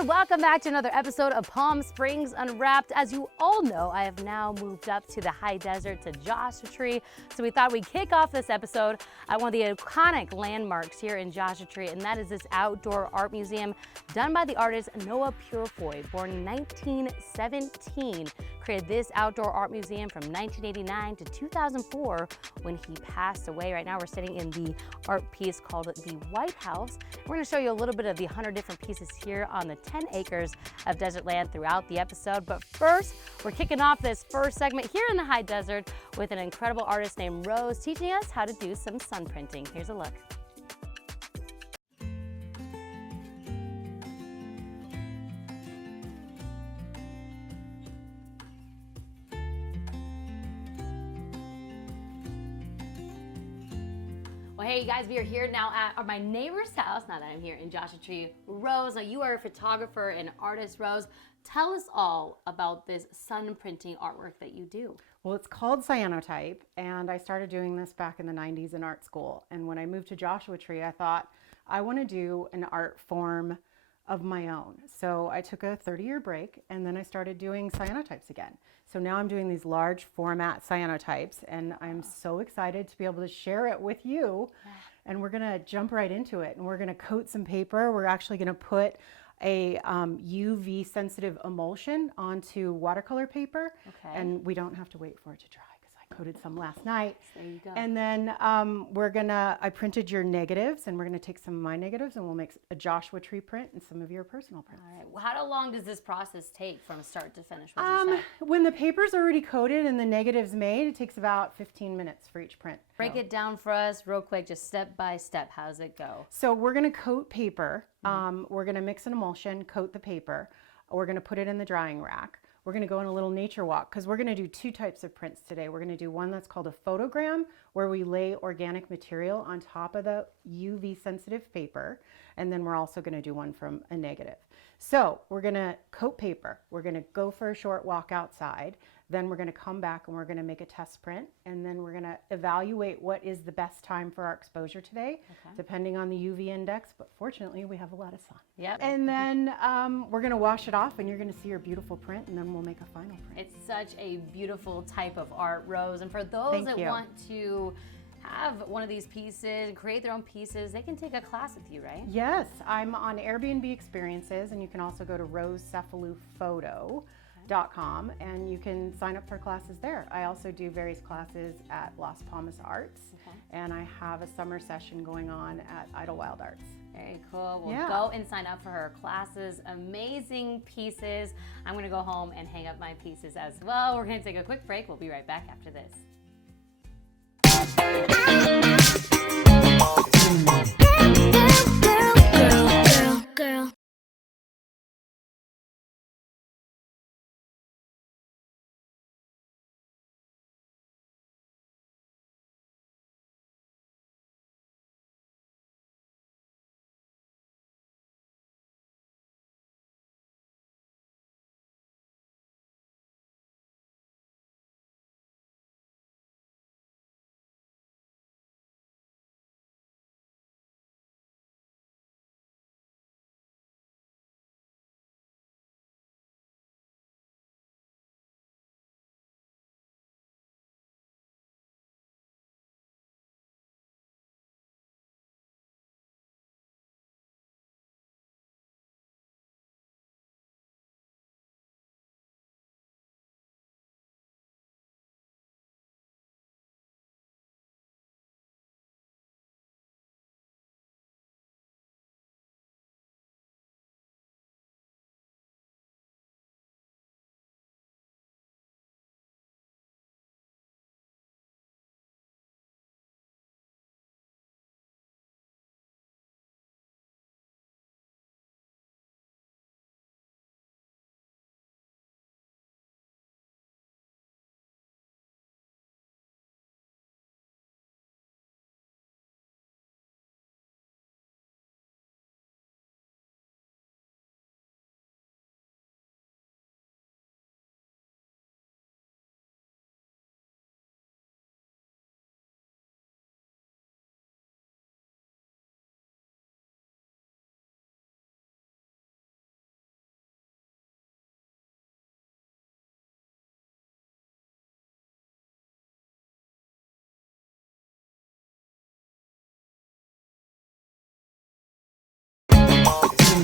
everyone, welcome back to another episode of Palm Springs Unwrapped. As you all know, I have now moved up to the high desert to Joshua Tree, so we thought we'd kick off this episode at one of the iconic landmarks here in Joshua Tree, and that is this outdoor art museum done by the artist Noah Purefoy, born in 1917. Created this outdoor art museum from 1989 to 2004 when he passed away. Right now we're sitting in the art piece called the White House. We're going to show you a little bit of the 100 different pieces here on the 10 acres of desert land throughout the episode. But first, we're kicking off this first segment here in the high desert with an incredible artist named Rose teaching us how to do some sun printing. Here's a look. Well, hey, you guys, we are here now at my neighbor's house, now that I'm here in Joshua Tree. Rose, now you are a photographer and artist. Rose, tell us all about this sun printing artwork that you do. Well, it's called cyanotype, and I started doing this back in the 90s in art school. And when I moved to Joshua Tree, I thought, I want to do an art form of my own. So I took a 30-year break, and then I started doing cyanotypes again. So now I'm doing these large format cyanotypes, and I'm so excited to be able to share it with you. And we're gonna jump right into it, and we're gonna coat some paper. We're actually gonna put a UV sensitive emulsion onto watercolor paper, and we don't have to wait for it to dry because I coated some last night. There you go. And then I printed your negatives, and we're gonna take some of my negatives and we'll make a Joshua Tree print and some of your personal prints. All right. Well, how long does this process take from start to finish? Would you say? When the paper's already coated and the negatives made, it takes about 15 minutes for each print. Break it down for us real quick, just step by step. How does it go? So we're gonna coat paper. We're gonna mix an emulsion, coat the paper. We're gonna put it in the drying rack. We're gonna go on a little nature walk because we're gonna do two types of prints today. We're gonna do one that's called a photogram, where we lay organic material on top of the UV sensitive paper. And then we're also gonna do one from a negative. So we're gonna coat paper. We're gonna go for a short walk outside. Then we're gonna come back and we're gonna make a test print. And then we're gonna evaluate what is the best time for our exposure today, depending on the UV index. But fortunately, we have a lot of sun. Yep. And then we're gonna wash it off and you're gonna see your beautiful print, and then we'll make a final print. It's such a beautiful type of art, Rose. And for those that want to have one of these pieces and create their own pieces, they can take a class with you, right? Yes, I'm on Airbnb Experiences, and you can also go to rosephaluphoto.com and you can sign up for classes there. I also do various classes at Las Palmas Arts, and I have a summer session going on at Idlewild Arts. Very cool. Well, go and sign up for her classes. Amazing pieces. I'm going to go home and hang up my pieces as well. We're going to take a quick break. We'll be right back after this. Girl.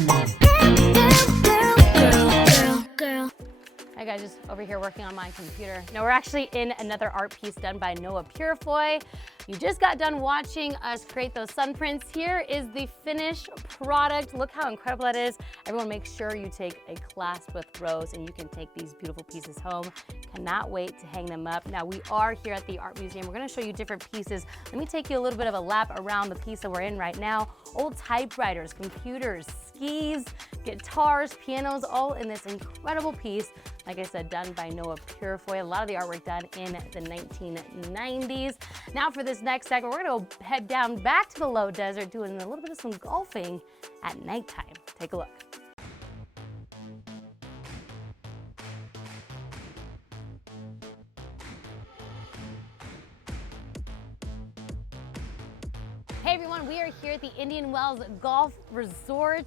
Hi guys, just over here working on my computer. Now we're actually in another art piece done by Noah Purifoy. You just got done watching us create those sun prints. Here is the finished product. Look how incredible that is. Everyone make sure you take a class with Rose and you can take these beautiful pieces home. Cannot wait to hang them up. Now we are here at the Art Museum. We're gonna show you different pieces. Let me take you a little bit of a lap around the piece that we're in right now. Old typewriters, computers, skis, guitars, pianos, all in this incredible piece. Like I said, done by Noah Purifoy. A lot of the artwork done in the 1990s. Now for this next segment, we're gonna go head down back to the low desert, doing a little bit of some golfing at nighttime. Take a look. Hey everyone, we are here at the Indian Wells Golf Resort.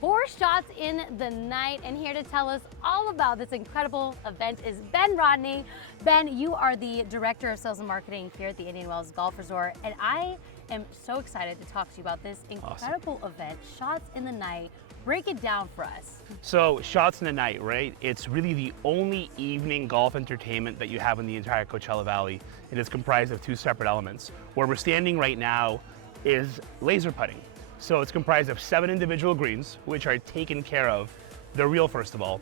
4 shots in the night, and here to tell us all about this incredible event is Ben Rodney. Ben, you are the Director of Sales and Marketing here at the Indian Wells Golf Resort, and I am so excited to talk to you about this incredible event, Shots in the Night. Break it down for us. So Shots in the Night, right? It's really the only evening golf entertainment that you have in the entire Coachella Valley. It is comprised of 2 separate elements. Where we're standing right now is laser putting. So it's comprised of 7 individual greens, which are taken care of. They're real, first of all,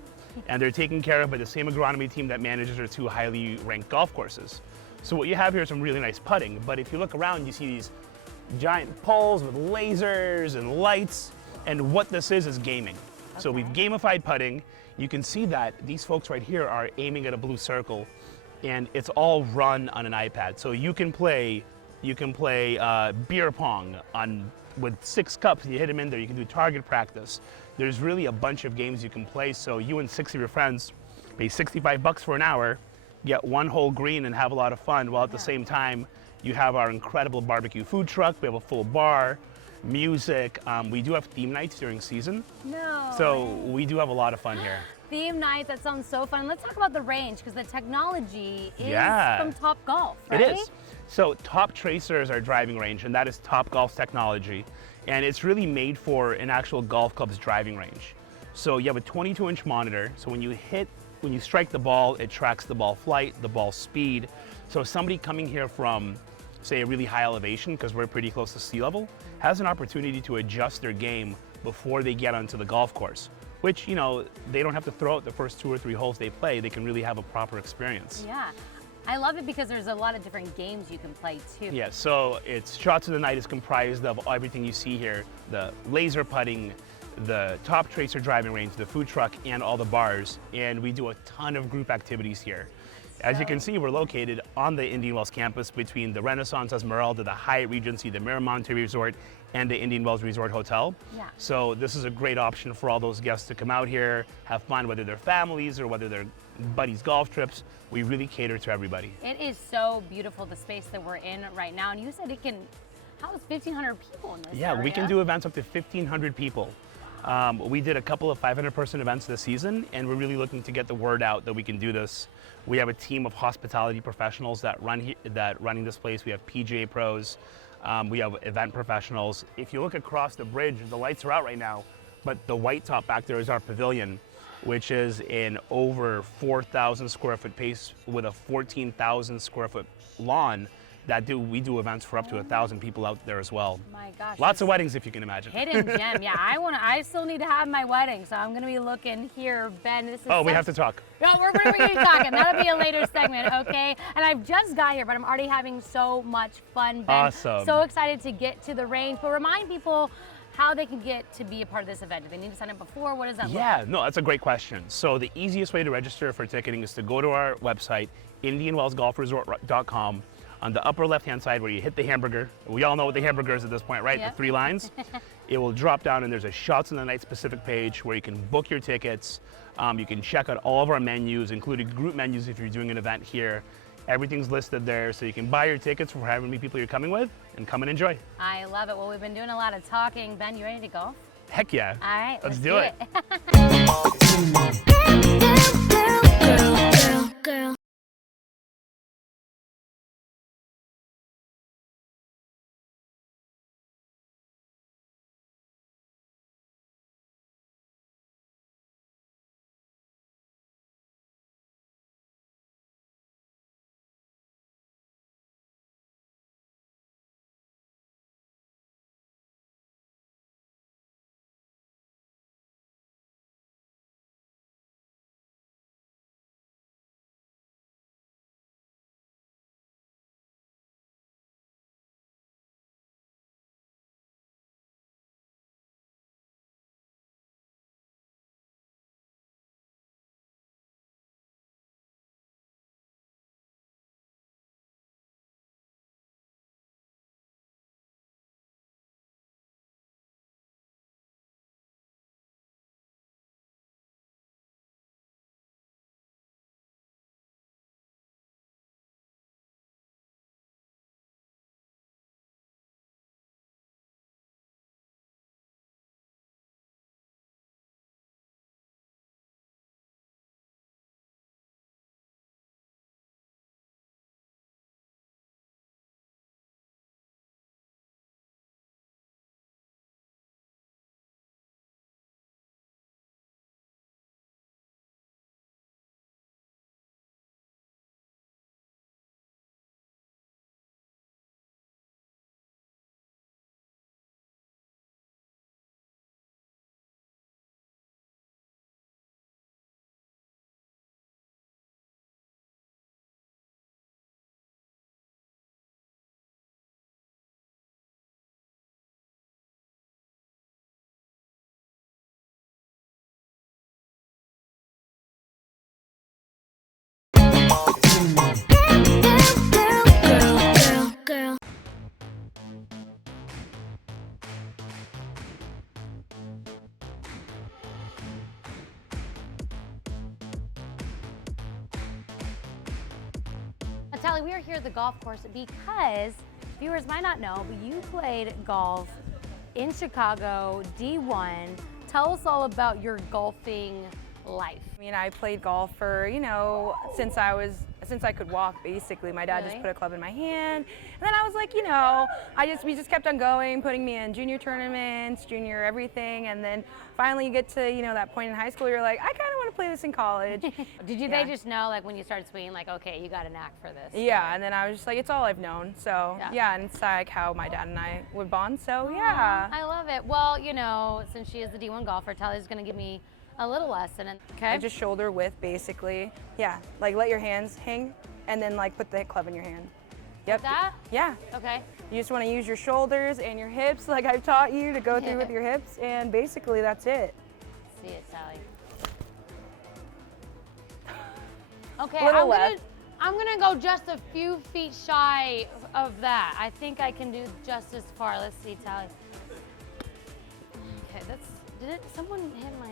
and they're taken care of by the same agronomy team that manages our 2 highly ranked golf courses. So what you have here is some really nice putting, but if you look around, you see these giant poles with lasers and lights, and what this is gaming. Okay. So we've gamified putting. You can see that these folks right here are aiming at a blue circle, and it's all run on an iPad. So you can play beer pong with 6 cups, you hit them in there. You can do target practice. There's really a bunch of games you can play. So you and 6 of your friends pay $65 for an hour, get 1 whole green and have a lot of fun, while at the same time you have our incredible barbecue food truck. We have a full bar, music. We do have theme nights during season. No. So we do have a lot of fun here. Theme night, that sounds so fun. Let's talk about the range, because the technology is from Top Golf, right? It is. So Top Tracer is our driving range, and that is Top Golf's technology. And it's really made for an actual golf club's driving range. So you have a 22-inch monitor, so when you strike the ball, it tracks the ball flight, the ball speed. So somebody coming here from, say, a really high elevation, because we're pretty close to sea level, has an opportunity to adjust their game before they get onto the golf course, which, you know, they don't have to throw out the first 2 or 3 holes they play. They can really have a proper experience. Yeah. I love it because there's a lot of different games you can play too. Yeah, so it's Shots of the Night is comprised of everything you see here: the laser putting, the Top Tracer driving range, the food truck, and all the bars. And we do a ton of group activities here. As you can see, we're located on the Indian Wells campus between the Renaissance Esmeralda, the Hyatt Regency, the Miramonte Resort, and the Indian Wells Resort Hotel. Yeah. So this is a great option for all those guests to come out here, have fun, whether they're families or whether they're buddies' golf trips. We really cater to everybody. It is so beautiful, the space that we're in right now. And you said it can house 1,500 people in this area. We can do events up to 1,500 people. We did a couple of 500-person events this season, and we're really looking to get the word out that we can do this. We have a team of hospitality professionals that running this place. We have PGA pros. We have event professionals. If you look across the bridge, the lights are out right now, but the white top back there is our pavilion, which is an over 4,000 square foot pace with a 14,000 square foot lawn that we do events for up to 1,000 people out there as well. My gosh. Lots of weddings, if you can imagine. Hidden gem. Yeah, I still need to have my wedding, so I'm going to be looking here. Ben, this is we have to talk. No, we're going to be talking. That'll be a later segment, okay? And I've just got here, but I'm already having so much fun, Ben. Awesome. So excited to get to the range. But remind people how they can get to be a part of this event. Do they need to sign up before? What does that look like? Yeah, no, that's a great question. So the easiest way to register for ticketing is to go to our website, indianwellsgolfresort.com. On the upper left-hand side where you hit the hamburger, we all know what the hamburger is at this point, right? Yep. The 3 lines. It will drop down and there's a Shots in the Night specific page where you can book your tickets. You can check out all of our menus, including group menus if you're doing an event here. Everything's listed there, so you can buy your tickets for however many people you're coming with and come and enjoy. I love it. Well, we've been doing a lot of talking. Ben, you ready to go? Heck yeah. All right, let's do it. Girl. Tally, we are here at the golf course because viewers might not know, but you played golf in Chicago, D1. Tell us all about your golfing life. I mean, I played golf for, since I could walk, basically. My dad just Really? put a club in my hand. And then I was like, we just kept on going, putting me in junior tournaments, junior everything. And then finally you get to, that point in high school, you're like, I kind of want to play this in college. They just know, like, when you started swinging, like, okay, you got a knack for this? Yeah, and then I was just like, it's all I've known. So, yeah, and it's like how my dad and I would bond. So, yeah. I love it. Well, since she is the D1 golfer, Tally's going to give me a little lesson. Okay. Just shoulder width, basically. Yeah, like let your hands hang and then like put the club in your hand. Yep. Like that? Yeah. Okay. You just want to use your shoulders and your hips like I've taught you to go through with your hips, and basically that's it. See it, Tally. Okay, Little left. I'm gonna go just a few feet shy of that. I think I can do just as far. Let's see, Tally. Okay, someone hit my...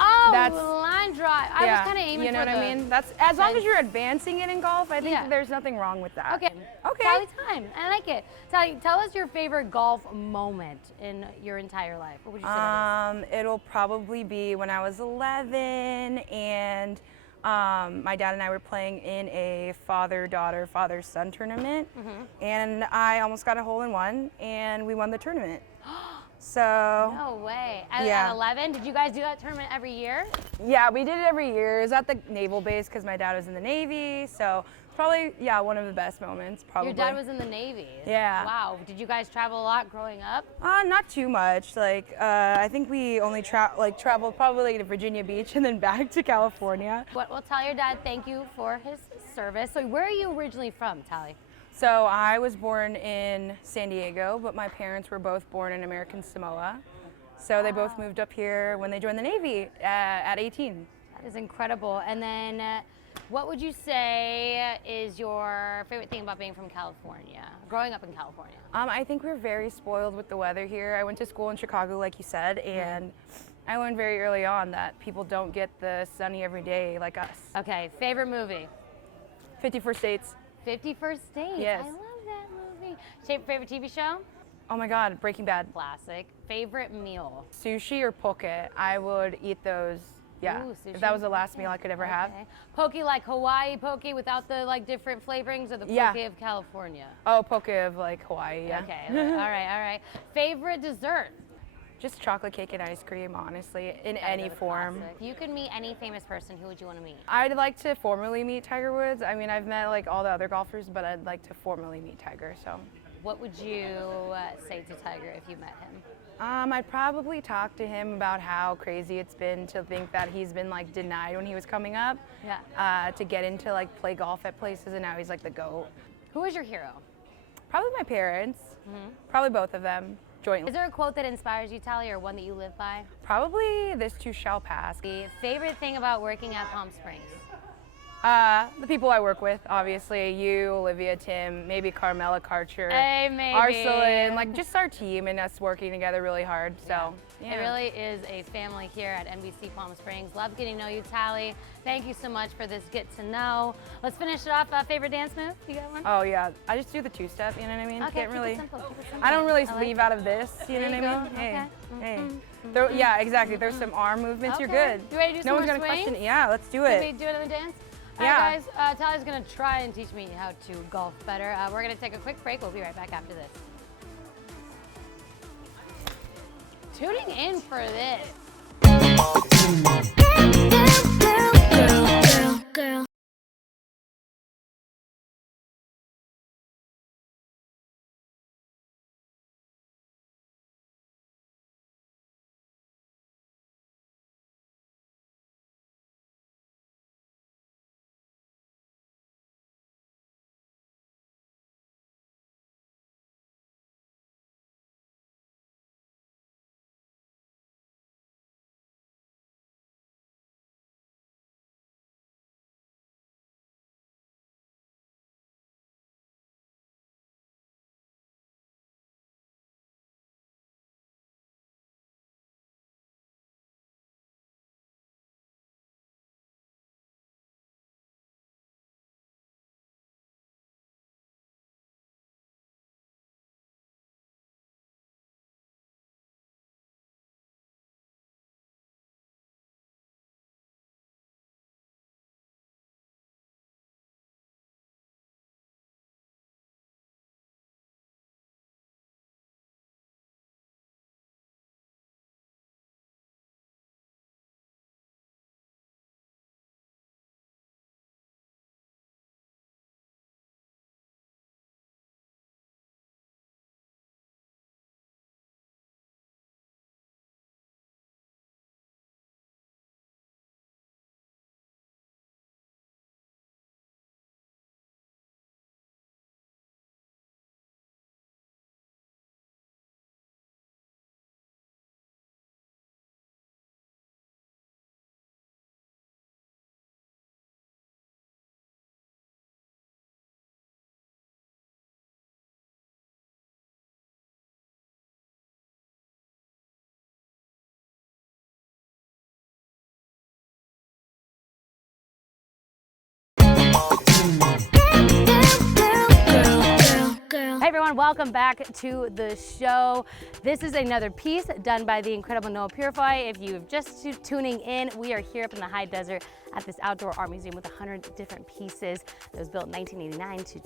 Oh, That's, line drive. I was kind of aiming for you know what I mean? That's as long as you're advancing it in golf, I think there's nothing wrong with that. Okay. Okay. Tally time. I like it. Tally, tell us your favorite golf moment in your entire life. What would you say? It'll probably be when I was 11 and my dad and I were playing in a father-daughter, father-son tournament, and I almost got a hole-in-one, and we won the tournament. So No way. At 11, did you guys do that tournament every year? Yeah, we did it every year. It was at the naval base because my dad was in the Navy. So probably, one of the best moments, probably. Your dad was in the Navy? Yeah. Wow. Did you guys travel a lot growing up? Not too much. I think we only traveled probably to Virginia Beach and then back to California. Well, tell your dad thank you for his service. So where are you originally from, Tally? So I was born in San Diego, but my parents were both born in American Samoa. So they both moved up here when they joined the Navy at 18. That is incredible. And then what would you say is your favorite thing about being from California, growing up in California? I think we're very spoiled with the weather here. I went to school in Chicago, like you said, and I learned very early on that people don't get the sunny every day like us. Okay, favorite movie? 51st States. 51st Dates. Yes. I love that movie. Favorite TV show? Oh my God, Breaking Bad. Classic. Favorite meal? Sushi or poke. I would eat those. Yeah, Ooh, if that was the last meal I could ever have. Poke like Hawaii poke without the different flavorings, or the poke of California? Oh, poke of Hawaii, yeah. Okay, all right. Favorite dessert? Just chocolate cake and ice cream, honestly, in any form. Classic. If you could meet any famous person, who would you want to meet? I'd like to formally meet Tiger Woods. I mean, I've met all the other golfers, but I'd like to formally meet Tiger, so. What would you say to Tiger if you met him? I'd probably talk to him about how crazy it's been to think that he's been denied when he was coming up. Yeah. To get into play golf at places, and now he's the GOAT. Who is your hero? Probably my parents. Probably both of them jointly. Is there a quote that inspires you, Tally, or one that you live by? Probably this too shall pass. The favorite thing about working at Palm Springs? The people I work with, obviously, you, Olivia, Tim, maybe Carmela Karcher, Hey, maybe. Arcelin, just our team and us working together really hard. So, yeah. It really is a family here at NBC Palm Springs. Love getting to know you, Tally. Thank you so much for this get to know. Let's finish it off. Favorite dance move? You got one? Oh yeah, I just do the two-step. You know what I mean? Okay, Can't really. keep it simple. I don't really like leave it. out of this. You know There what you I mean? go. Hey, Okay. hey. Yeah, exactly. There's some arm movements. Okay. You're good. You ready to do no some one's more gonna swings? question it. Yeah, let's do Can it. we do another dance? Yeah. All right, guys. Tally's gonna try and teach me how to golf better. We're gonna take a quick break. We'll be right back after this. Tuning in for this. Hi everyone, welcome back to the show. This is another piece done by the incredible Noah Purify. If you're just tuning in, we are here up in the high desert at this outdoor art museum with 100 different pieces. It was built in 1989 to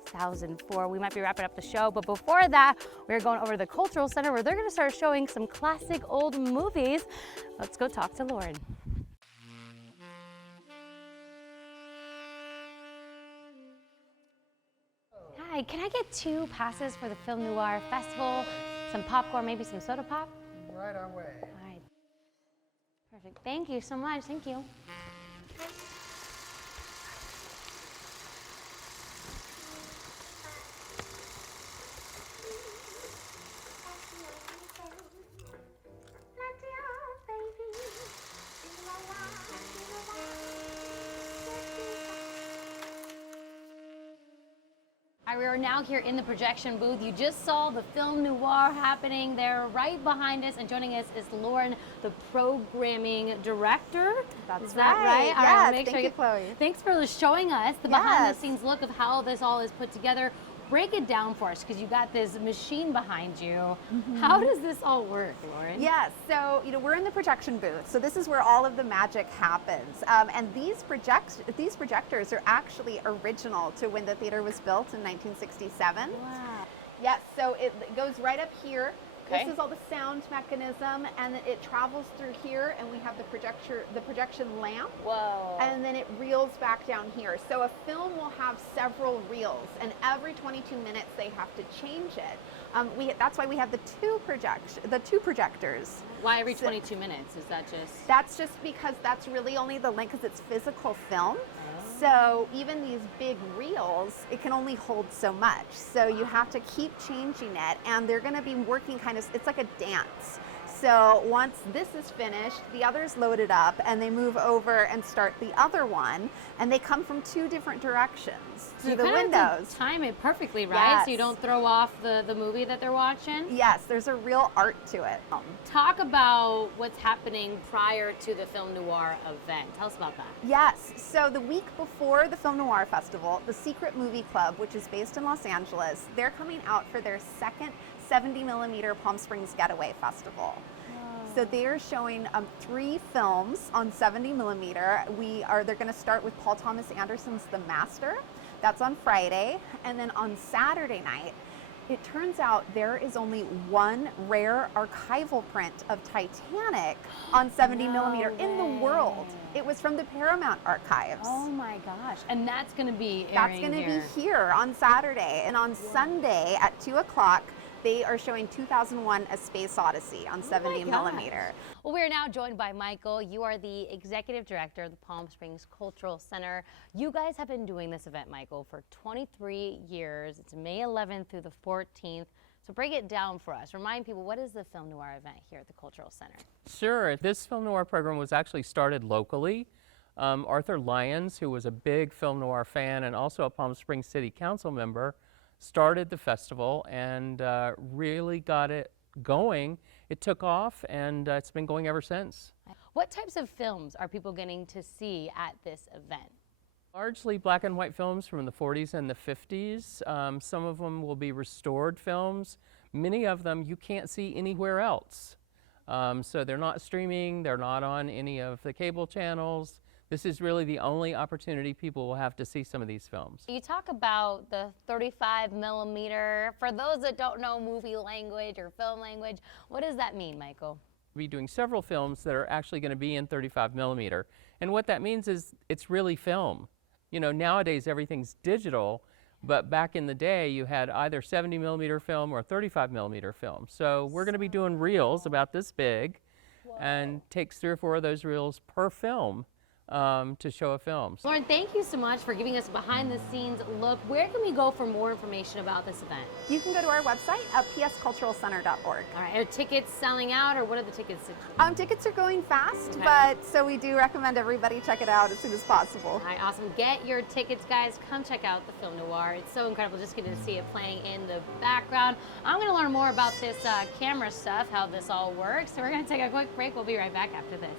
2004. We might be wrapping up the show, but before that, we're going over to the Cultural Center where they're gonna start showing some classic old movies. Let's go talk to Lauren. Hi, can I get 2 passes for the Film Noir Festival? Some popcorn, maybe some soda pop? Right our way. All right. Perfect. Thank you so much. Thank you. All right, we are now here in the projection booth. You just saw the Film Noir happening there right behind us, and joining us is Lauren, the programming director. That's is that right? All Yes, make thank you, Chloe. Thanks for showing us the behind-the-scenes look of how this all is put together. Break it down for us, because you got this machine behind you. How does this all work, Lauren? Yes, so we're in the projection booth. So this is where all of the magic happens. And these projectors are actually original to when the theater was built in 1967. Wow. Yes, so it goes right up here. Okay. This is all the sound mechanism, and then it travels through here, and we have the projection lamp. Whoa. And then it reels back down here. So a film will have several reels, and every 22 minutes they have to change it. That's why we have the two projectors. Why every 22 minutes? Is that just? That's just because that's really only the length, because it's physical film. So even these big reels, it can only hold so much. So you have to keep changing it, and they're gonna be working it's like a dance. So once this is finished, the others load it up and they move over and start the other one, and they come from 2 different directions through the windows. Have to time it perfectly, right? Yes. So you don't throw off the movie that they're watching? Yes, there's a real art to it. Talk about what's happening prior to the Film Noir event. Tell us about that. Yes, so the week before the Film Noir Festival, the Secret Movie Club, which is based in Los Angeles, they're coming out for their second 70mm Palm Springs Getaway Festival. So they are showing 3 films on 70mm. They're going to start with Paul Thomas Anderson's The Master. That's on Friday. And then on Saturday night, it turns out there is only 1 rare archival print of Titanic on 70mm in the world. It was from the Paramount Archives. Oh my gosh. And that's going to be airing That's going to be here on Saturday. And on Sunday at 2 o'clock, they are showing 2001: A Space Odyssey on 70mm. Well, we are now joined by Michael. You are the executive director of the Palm Springs Cultural Center. You guys have been doing this event, Michael, for 23 years. It's May 11th through the 14th. So break it down for us. Remind people, what is the Film Noir event here at the Cultural Center? Sure. This Film Noir program was actually started locally. Arthur Lyons, who was a big Film Noir fan and also a Palm Springs City Council member, started the festival and really got it going. It took off, and it's been going ever since. What types of films are people getting to see at this event? Largely black and white films from the 40s and the 50s. Some of them will be restored films. Many of them you can't see anywhere else. So they're not streaming, they're not on any of the cable channels. This is really the only opportunity people will have to see some of these films. You talk about the 35mm. For those that don't know movie language or film language, what does that mean, Michael? We'll be doing several films that are actually going to be in 35mm. And what that means is it's really film. Nowadays everything's digital, but back in the day you had either 70mm film or 35mm film. So we're going to be doing reels about this big. Whoa. And takes 3 or 4 of those reels per film. To show a film. Lauren, thank you so much for giving us a behind-the-scenes look. Where can we go for more information about this event? You can go to our website at psculturalcenter.org. All right, are tickets selling out, or what are the tickets? Tickets are going fast, okay. But so we do recommend everybody check it out as soon as possible. All right, awesome. Get your tickets, guys. Come check out the Film Noir. It's so incredible just getting to see it playing in the background. I'm going to learn more about this camera stuff, how this all works. So we're going to take a quick break. We'll be right back after this.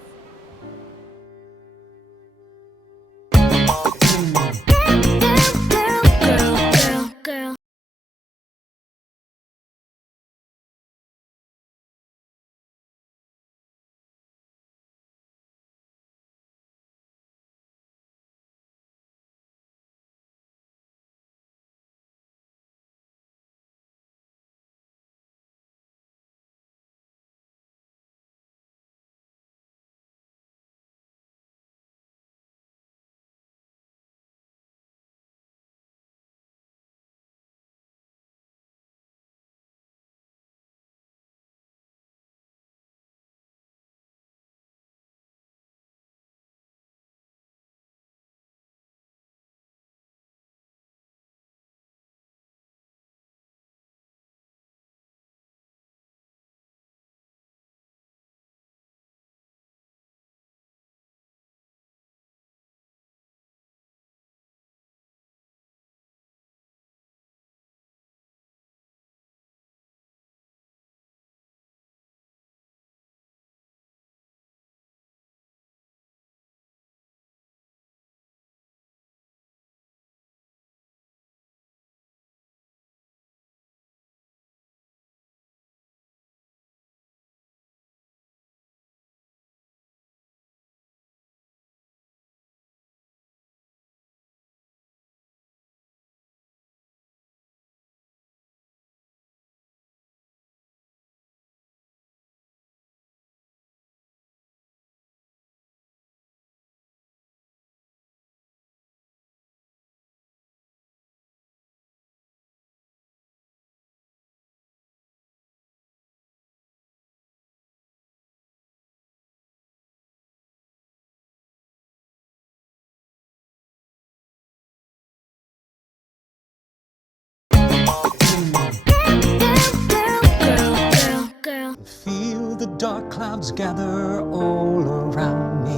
shadows gather all around me.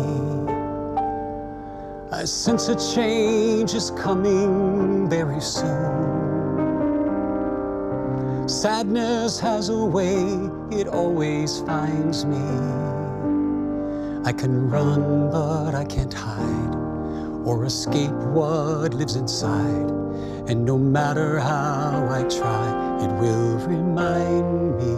I sense a change is coming very soon. Sadness has a way, it always finds me. I can run, but I can't hide or escape what lives inside. And no matter how I try, it will remind me.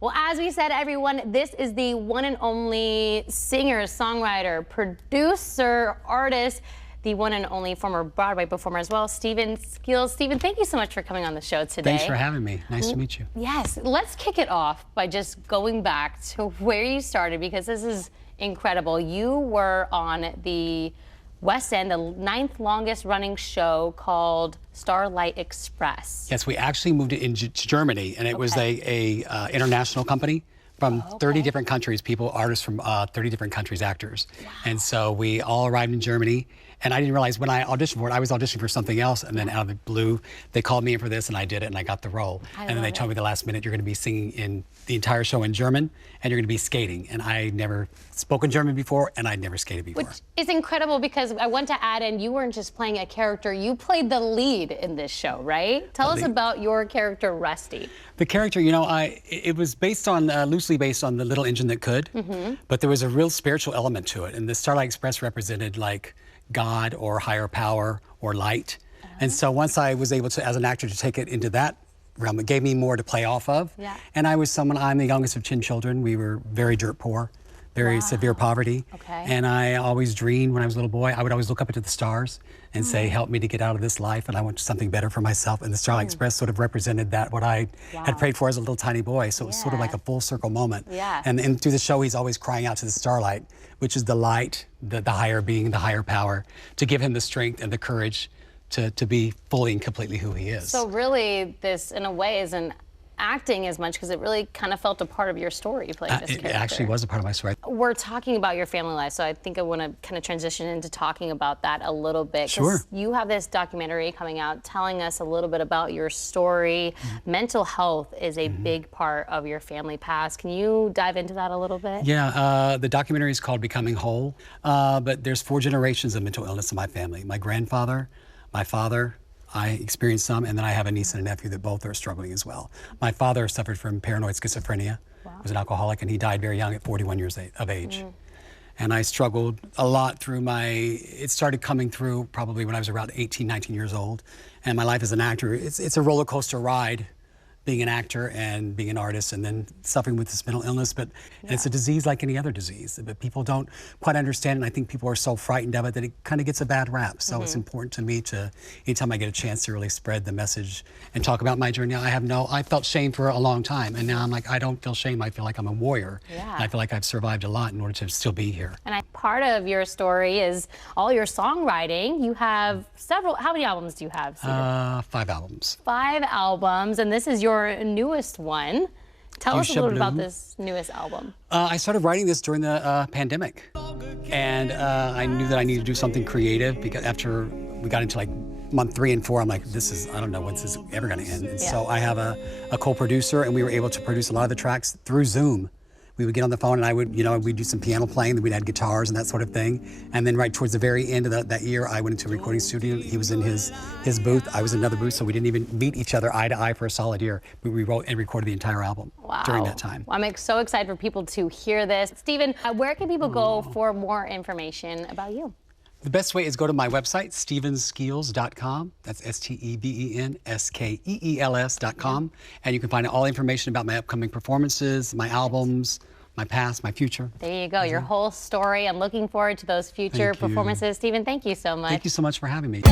Well, as we said, everyone, this is the one and only singer, songwriter, producer, artist, the one and only former Broadway performer as well, Steven Skills. Steven, thank you so much for coming on the show today. Thanks for having me. Nice to meet you. Yes, let's kick it off by just going back to where you started, because this is incredible. You were on the West End, the 9th longest running show called Starlight Express. Yes, we actually moved it to Germany, and it was a international company from 30 different countries, artists from 30 different countries, actors. Wow. And so we all arrived in Germany, and I didn't realize when I auditioned for it, I was auditioning for something else, and then out of the blue, they called me in for this, and I did it, and I got the role. And then they told me the last minute, you're gonna be singing in the entire show in German, and you're gonna be skating. And I never spoken German before, and I'd never skated before. Which is incredible, because I went to add in, you weren't just playing a character, you played the lead in this show, right? Tell us about your character, Rusty. The character, you know, it was based on, loosely based on The Little Engine That Could, but there was a real spiritual element to it. And the Starlight Express represented like God or higher power or light. And so once I was able to, as an actor, to take it into that realm, it gave me more to play off of. Yeah. And I'm the youngest of 10 children. We were very dirt poor, very severe poverty. Okay. And I always dreamed when I was a little boy, I would always look up into the stars and say, help me to get out of this life, and I want something better for myself. And the Starlight Express sort of represented that, what I had prayed for as a little tiny boy. So it was sort of like a full circle moment. Yeah. And through the show, he's always crying out to the starlight, which is the light, the higher being, the higher power, to give him the strength and the courage to be fully and completely who he is. So really, this, in a way, isn't acting as much, because it really kind of felt a part of your story, playing this character. It actually was a part of my story. We're talking about your family life, so I think I want to kind of transition into talking about that a little bit. Sure. You have this documentary coming out telling us a little bit about your story. Mental health is a big part of your family past. Can you dive into that a little bit? Yeah, the documentary is called Becoming Whole, but there's 4 generations of mental illness in my family. My grandfather, my father, I experienced some, and then I have a niece and a nephew that both are struggling as well. My father suffered from paranoid schizophrenia, was an alcoholic, and he died very young at 41 years of age. And I struggled a lot through it started coming through probably when I was around 18, 19 years old. And my life as an actor, it's a roller coaster ride, being an actor and being an artist, and then suffering with this mental illness. But and it's a disease like any other disease, but people don't quite understand, and I think people are so frightened of it that it kind of gets a bad rap. So it's important to me to, anytime I get a chance to really spread the message and talk about my journey. I felt shame for a long time, and now I'm like, I don't feel shame. I feel like I'm a warrior. Yeah. And I feel like I've survived a lot in order to still be here. And part of your story is all your songwriting. You have several, how many albums do you have, Steven? 5 albums. 5 albums, and this is your newest one. Tell us a little bit about this newest album. I started writing this during the pandemic, and I knew that I needed to do something creative, because after we got into like month 3 and 4, I'm like, I don't know when's this ever gonna end. And so I have a co-producer, and we were able to produce a lot of the tracks through Zoom. We would get on the phone, and I would, we'd do some piano playing, then we'd add guitars and that sort of thing. And then right towards the very end of that year, I went into a recording studio. He was in his booth, I was in another booth, so we didn't even meet each other eye to eye for a solid year. We wrote and recorded the entire album during that time. Well, I'm so excited for people to hear this. Steven, where can people go for more information about you? The best way is go to my website, stevenskeels.com. That's STEVENSKEELS.com. And you can find all information about my upcoming performances, my albums, my past, my future. There you go, your whole story. I'm looking forward to those future performances. Steven, thank you so much. Thank you so much for having me.